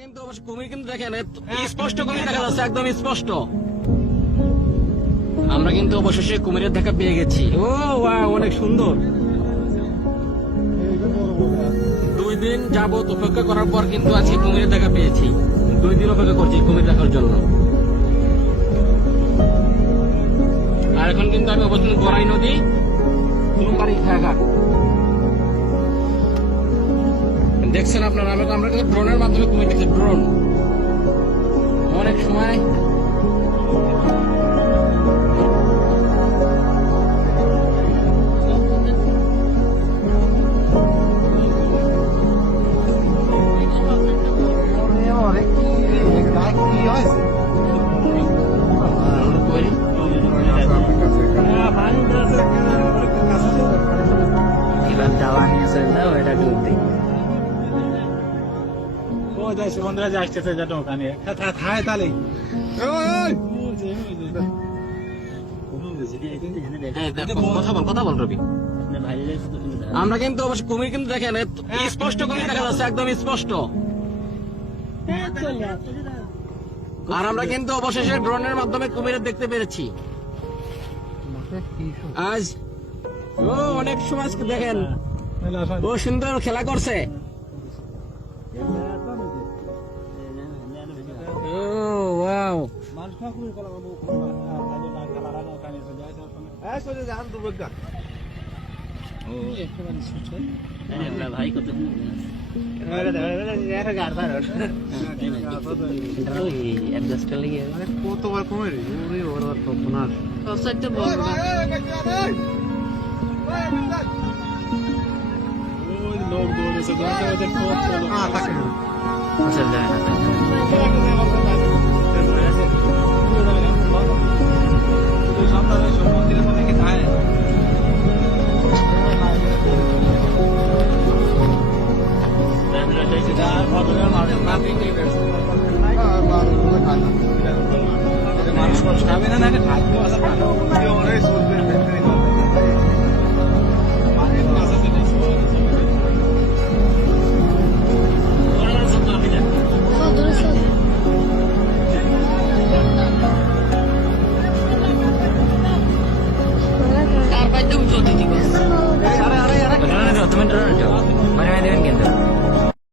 কিন্তু অবশ্য কুমির কিন্তু দেখেন স্পষ্ট কুমির দেখা যাচ্ছে একদম স্পষ্ট। আমরা কিন্তু অবশেষে কুমিরের দেখা পেয়ে গেছি। ও অনেক সুন্দর। দুই দিন যাবত অপেক্ষা করার পর কিন্তু আজকে কুমিরের দেখা পেয়েছি। দুই দিন অপেক্ষা করছি কুমির দেখার জন্য। আর এখন কিন্তু আমি অবস্থান গড়াই নদী। কুলুকারি খেয়াঘাট দেখছেন আপনারা আমি আমরা কিন্তু ড্রোনের মাধ্যমে কুমির দেখছি ড্রোন অনেক সময় এবার ও যাইছে বন্ধুরা যে আসতেছে যেটা ওখানে। থায় তাহলে হ্যাঁ, কথা বল রবি আমরা কিন্তু অবশ্য কুমির কিন্তু দেখেন স্পষ্ট কুমির দেখা যাচ্ছে একদম স্পষ্ট। আর আমরা কিন্তু অবশেষে ড্রোনের মাধ্যমে কুমিরের দেখতে পেরেছি। আজ ও অনেক সময় দেখেন ও সুন্দর খেলা করছে। ভাই কত কতবার কমে রে ওর বল ওই লোক দৌড়েছে আচ্ছা মানুষ খাবে না খাদ্য আছে